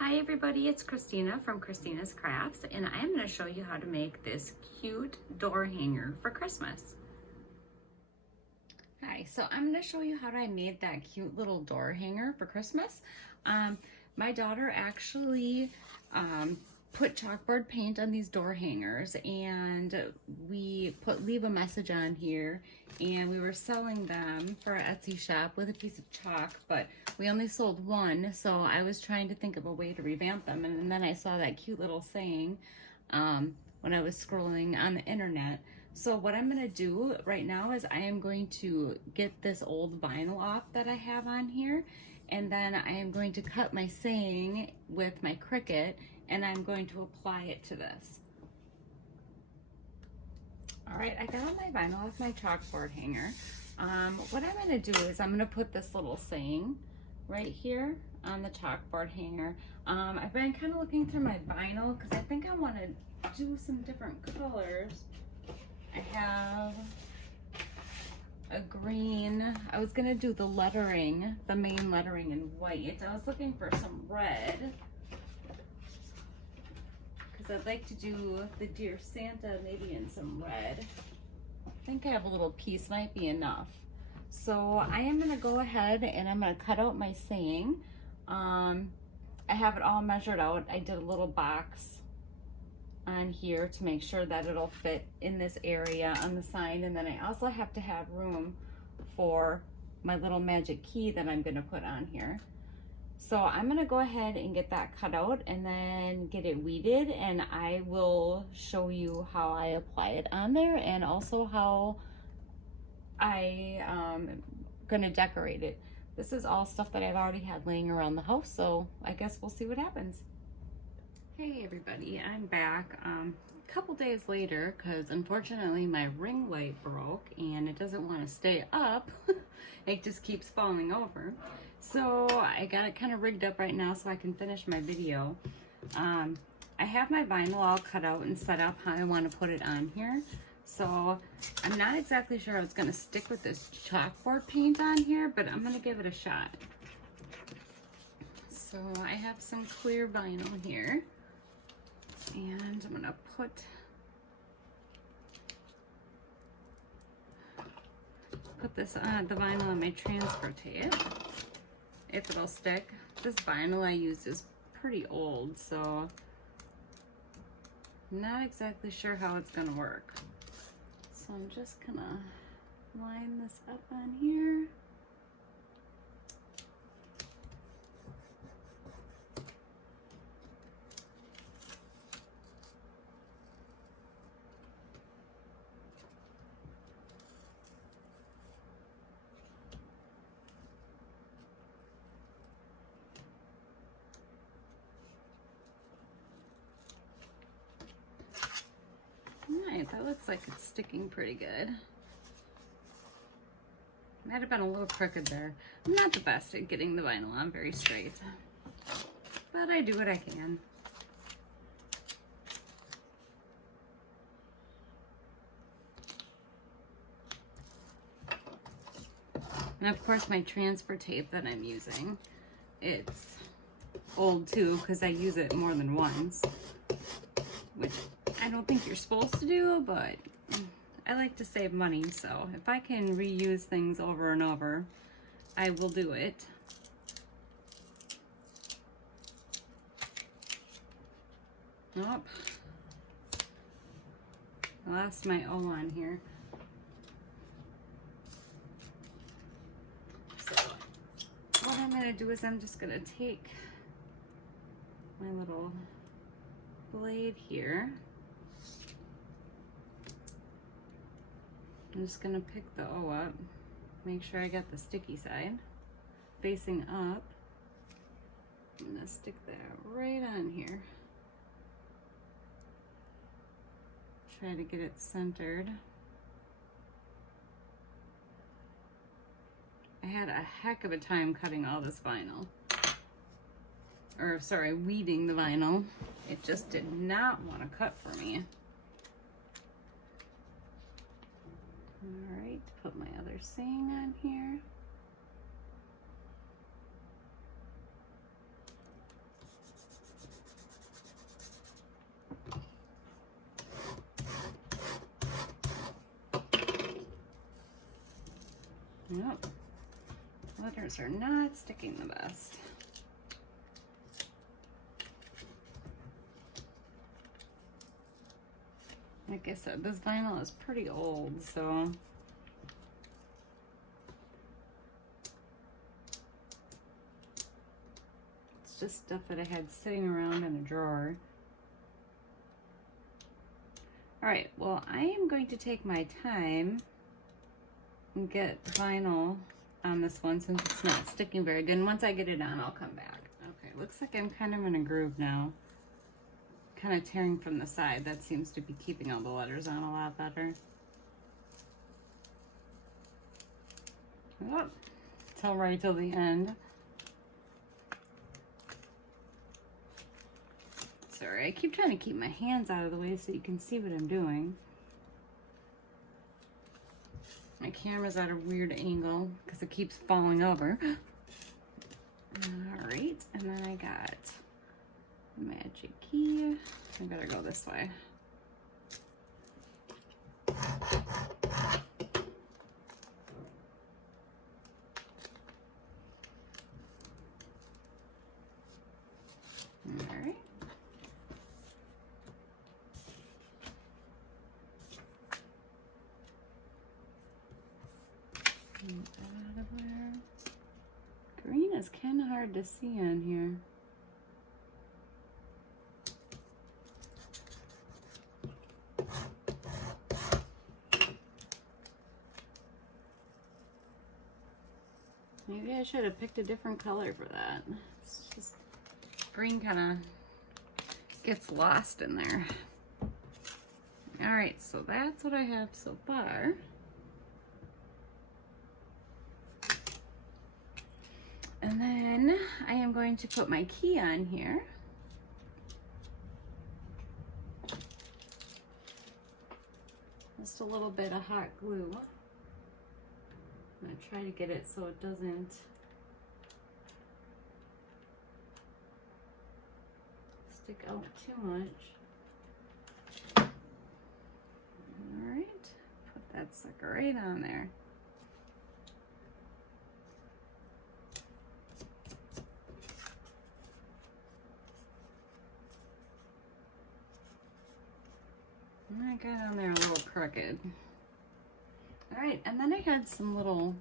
Hi everybody, it's Christina from Christina's Crafts, and I am going to show you how to make this cute door hanger for Christmas. Hi, so I'm going to show you how I made that cute little door hanger for Christmas. My daughter actually put chalkboard paint on these door hangers, and we put leave a message on here, and we were selling them for our Etsy shop with a piece of chalk, but we only sold one, so I was trying to think of a way to revamp them, and then I saw that cute little saying when I was scrolling on the internet. So what I'm going to do right now is I am going to get this old vinyl off that I have on here, and then I am going to cut my saying with my Cricut, and I'm going to apply it to this. All right, I got my vinyl off my chalkboard hanger. What I'm going to do is I'm going to put this little saying right here on the chalkboard hanger. I've been kind of looking through my vinyl because I think I want to do some different colors. I have a green. I was gonna do the lettering, the main lettering in white. I was looking for some red because I'd like to do the Dear Santa maybe in some red. I think I have a little piece, might be enough. So I am gonna go ahead and I'm gonna cut out my saying. I have it all measured out. I did a little box on here to make sure that it'll fit in this area on the side, and then I also have to have room for my little magic key that I'm going to put on here. So I'm going to go ahead and get that cut out and then get it weeded, and I will show you how I apply it on there and also how I am going to decorate it. This is all stuff that I've already had laying around the house, so I guess we'll see what happens. Hey everybody, I'm back a couple days later because unfortunately my ring light broke and it doesn't want to stay up. It just keeps falling over. So I got it kind of rigged up right now so I can finish my video. I have my vinyl all cut out and set up how I want to put it on here. So I'm not exactly sure how it's going to stick with this chalkboard paint on here, but I'm going to give it a shot. So I have some clear vinyl here. And I'm gonna put this the vinyl on my transfer tape, if it'll stick. This vinyl I used is pretty old, so I'm not exactly sure how it's gonna work. So I'm just gonna line this up on here. Alright, that looks like it's sticking pretty good. Might have been a little crooked there. I'm not the best at getting the vinyl on very straight, but I do what I can. And of course my transfer tape that I'm using, it's old too because I use it more than once, which I don't think you're supposed to do, but I like to save money, so if I can reuse things over and over, I will do it. Oh, I lost my O on here. So what I'm gonna do is I'm just gonna take my little blade here. I'm just gonna pick the O up, make sure I got the sticky side facing up. I'm gonna stick that right on here. Try to get it centered. I had a heck of a time cutting all this vinyl. Or sorry, weeding the vinyl. It just did not want to cut for me. All right, put my other saying on here. Yep. Letters are not sticking the best. Like I said, this vinyl is pretty old, so it's just stuff that I had sitting around in a drawer. All right, well, I am going to take my time and get vinyl on this one since it's not sticking very good. And once I get it on, I'll come back. Okay, looks like I'm kind of in a groove now. Kind of tearing from the side. That seems to be keeping all the letters on a lot better. Oh, till right till the end. Sorry, I keep trying to keep my hands out of the way so you can see what I'm doing. My camera's at a weird angle because it keeps falling over. All right, and then I got the magic key. I better go this way. All right. Out of there. Green is kind of hard to see on here. Maybe I should have picked a different color for that. It's just green kind of gets lost in there. All right, so that's what I have so far. And then I am going to put my key on here. Just a little bit of hot glue. I'm going to try to get it so it doesn't stick out too much. All right, put that sucker right on there. I got on there a little crooked. All right, and then I had some little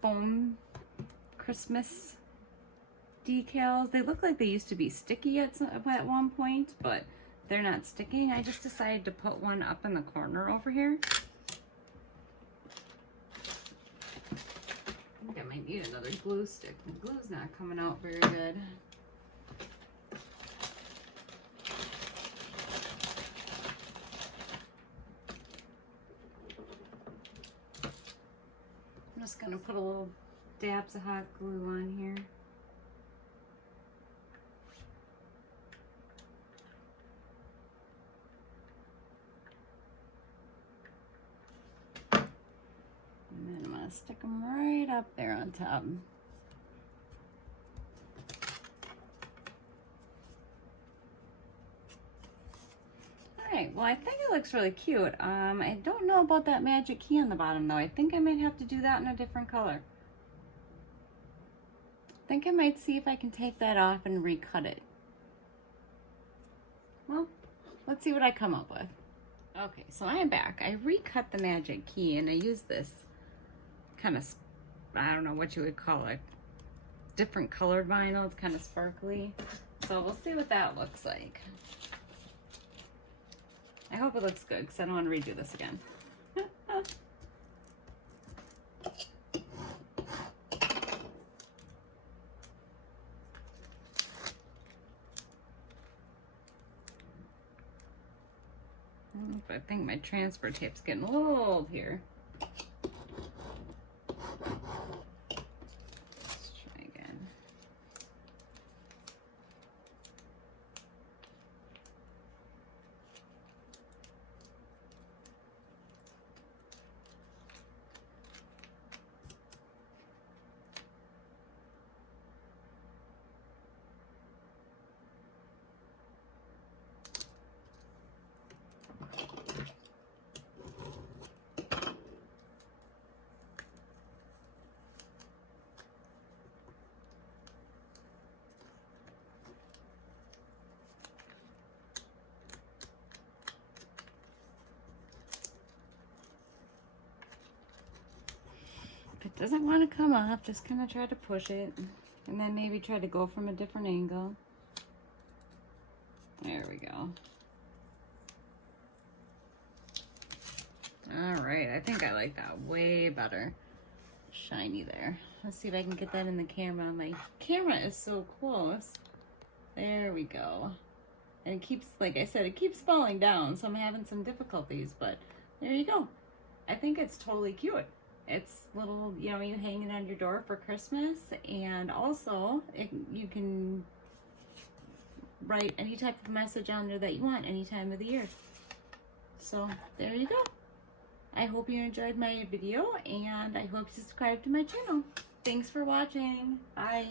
foam Christmas decals. They look like they used to be sticky at one point, but they're not sticking. I just decided to put one up in the corner over here. I think I might need another glue stick. The glue's not coming out very good. I'm just gonna put a little dabs of hot glue on here. And then I'm gonna stick them right up there on top. Alright, well I think it looks really cute. I don't know about that magic key on the bottom though. I think I might have to do that in a different color. I think I might see if I can take that off and recut it. Well, let's see what I come up with. Okay, so I am back. I recut the magic key and I used this kind of, I don't know what you would call it, different colored vinyl. It's kind of sparkly. So we'll see what that looks like. I hope it looks good because I don't want to redo this again. I think my transfer tape's getting a little old here. Let's try again. doesn't want to come off, just kind of try to push it. And then maybe try to go from a different angle. There we go. All right, I think I like that way better. Shiny there. Let's see if I can get that in the camera. My camera is so close. There we go. And it keeps, like I said, it keeps falling down, so I'm having some difficulties, but there you go. I think it's totally cute. It's little, you know, you hang it on your door for Christmas, and also you can write any type of message on there that you want any time of the year. So there you go. I hope you enjoyed my video, and I hope you subscribe to my channel. Thanks for watching. Bye.